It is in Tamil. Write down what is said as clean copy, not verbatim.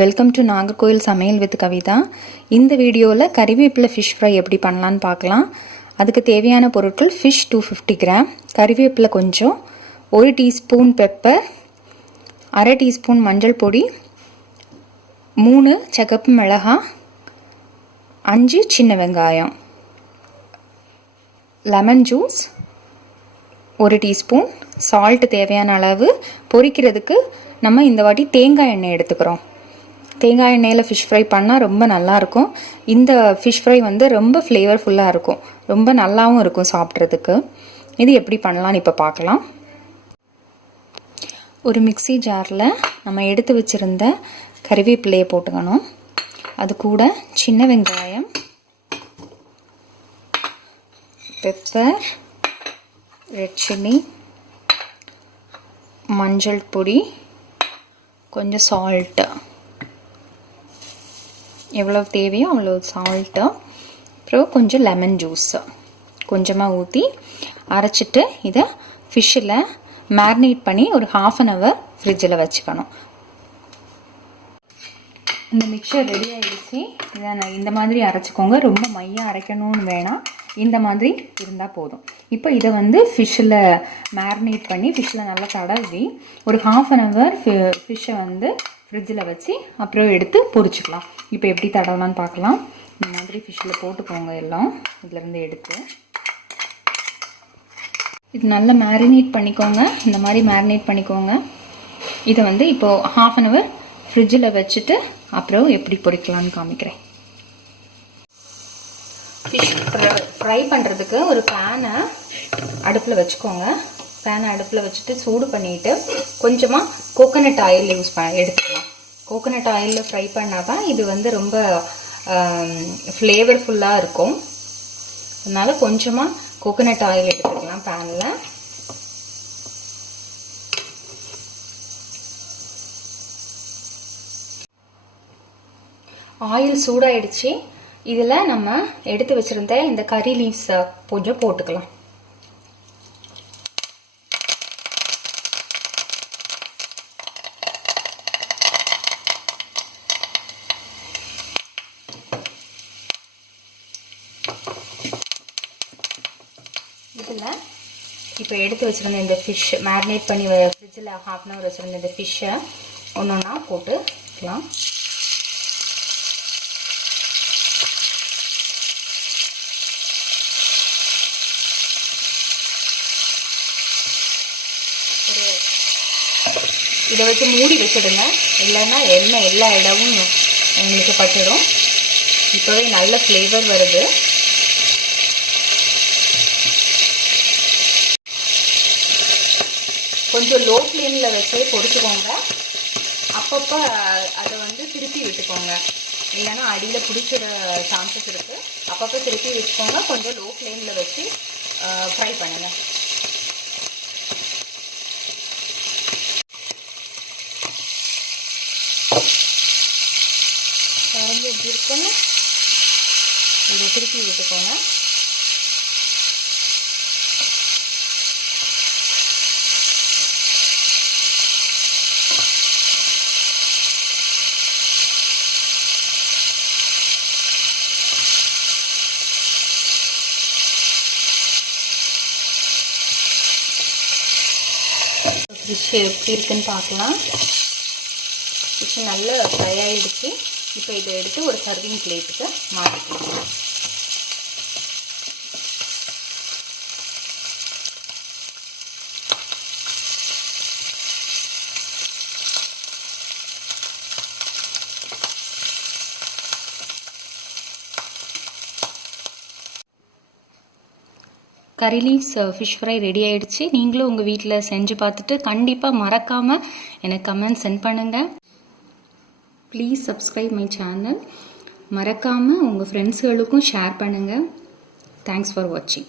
வெல்கம் டு நாகர்கோயில் சமையல் வித் கவிதா. இந்த வீடியோவில் கறிவேப்பிலை ஃபிஷ் ஃப்ரை எப்படி பண்ணலான்னு பார்க்கலாம். அதுக்கு தேவையான பொருட்கள்: ஃபிஷ் 250 கிராம், கறிவேப்பிலை கொஞ்சம், 1 டீஸ்பூன் பெப்பர், அரை டீஸ்பூன் மஞ்சள் பொடி, 3 சிகப்பு மிளகாய், 5 சின்ன வெங்காயம், லெமன் ஜூஸ் 1 டீஸ்பூன், சால்ட் தேவையான அளவு. பொரிக்கிறதுக்கு நம்ம இந்த வாட்டி தேங்காய் எண்ணெய் எடுத்துக்கிறோம். தேங்காய் எண்ணெயில் ஃபிஷ் ஃப்ரை பண்ணால் ரொம்ப நல்லாயிருக்கும். இந்த ஃபிஷ் ஃப்ரை வந்து ரொம்ப ஃப்ளேவர்ஃபுல்லாக இருக்கும், ரொம்ப நல்லாவும் இருக்கும் சாப்பிட்றதுக்கு. இது எப்படி பண்ணலான்னு இப்போ பார்க்கலாம். ஒரு மிக்ஸி ஜாரில் நம்ம எடுத்து வச்சுருந்த கறிவேப்பிலையை போட்டுக்கணும். அது கூட சின்ன வெங்காயம், பெப்பர், ரெட் சில்லி, மஞ்சள் பொடி, கொஞ்சம் சால்ட்டு, எவ்வளோ தேவையோ அவ்வளோ சால்ட்டு, அப்புறம் கொஞ்சம் லெமன் ஜூஸு கொஞ்சமாக ஊற்றி அரைச்சிட்டு இதை ஃபிஷ்ஷில் மேரினேட் பண்ணி ஒரு 1/2 அன் ஹவர் ஃப்ரிட்ஜில் வச்சுக்கணும். இந்த மிக்சர் ரெடி ஆகிடுச்சு. இதை இந்த மாதிரி அரைச்சிக்கோங்க. ரொம்ப மையாக அரைக்கணும்னு வேணாம், இந்த மாதிரி இருந்தால் போதும். இப்போ இதை வந்து ஃபிஷ்ஷில் மேரினேட் பண்ணி ஃபிஷ்ஷில் நல்லா தடவி ஒரு 1/2 அன் ஹவர் ஃபிஷ்ஷை வந்து ஃப்ரிட்ஜில் வச்சு அப்புறம் எடுத்து பொரிச்சிக்கலாம். இப்போ எப்படி தடவலான்னு பார்க்கலாம். இந்த மாதிரி ஃபிஷ்ஷில் போட்டுக்கோங்க எல்லாம் இதிலேருந்து எடுத்து. இது நல்லா மேரினேட் பண்ணிக்கோங்க. இந்த மாதிரி மேரினேட் பண்ணிக்கோங்க. இதை வந்து இப்போது 1/2 அன் ஹவர் ஃப்ரிட்ஜில் வச்சுட்டு அப்புறம் எப்படி பொரிக்கலான்னு காமிக்கிறேன். ஃபிஷ் ஃப்ரை பண்ணுறதுக்கு ஒரு பேனை அடுப்பில் வச்சுக்கோங்க. பேனை அடுப்பில் வச்சுட்டு சூடு பண்ணிவிட்டு கொஞ்சமாக கோகோனட் ஆயில் எடுத்துக்கலாம். கோகோனட் ஆயிலில் ஃப்ரை பண்ணால் தான் இது வந்து ரொம்ப ஃப்ளேவர்ஃபுல்லாக இருக்கும். அதனால் கொஞ்சமாக கோகோனட் ஆயில் எடுத்துக்கலாம் பேனில். ஆயில் சூடாயிடுச்சு. இதில் நம்ம எடுத்து வச்சுருந்த இந்த கறி லீவ்ஸ் கொஞ்சம் போட்டுக்கலாம். இதில் இப்போ எடுத்து வச்சுருந்த இந்த ஃபிஷ் மேரினேட் பண்ணி ஃப்ரிட்ஜில் 1/2 அன் ஹவர் வச்சுருந்த இந்த ஃபிஷ்ஷை ஒன்று ஒன்றா போட்டுக்கலாம். இதை வச்சு மூடி வச்சிடுங்க, இல்லைன்னா எண்ணெய் எல்லா இடமும் உங்களுக்கு பட்டுடும். இப்போவே நல்ல ஃப்ளேவர் வருது. கொஞ்சம் லோ ஃப்ளேமில் வச்சே பொரிச்சுக்கோங்க. அப்பப்போ அதை வந்து திருப்பி விட்டுக்கோங்க, இல்லைன்னா அடியில் பிடிச்சிட சான்சஸ் இருக்குது. அப்பப்போ திருப்பி வச்சுக்கோங்க. கொஞ்சம் லோ ஃப்ளேமில் வச்சு ஃப்ரை பண்ணுங்கள். கரைஞ்சி எப்படி இருக்குன்னு இதை திருப்பி விட்டுக்கோங்க. ஃபிஷ் எப்படி இருக்குன்னு பார்க்கலாம். ஃபிஷ் நல்லா ஃப்ரை ஆகிடுச்சு. இப்போ இதை எடுத்து ஒரு சர்விங் பிளேட்டுக்கு மாற்றிக்கலாம். கறி லீவ்ஸ் ஃபிஷ் ஃப்ரை ரெடி ஆகிடுச்சு. நீங்களும் உங்கள் வீட்டில் செஞ்சு பார்த்துட்டு கண்டிப்பாக மறக்காமல் எனக்கு கமெண்ட் சென்ட் பண்ணுங்கள். Please subscribe my channel. மறக்காமல் உங்கள் ஃப்ரெண்ட்ஸுகளுக்கும் ஷேர் பண்ணுங்கள். தேங்க்ஸ் ஃபார் வாட்சிங்.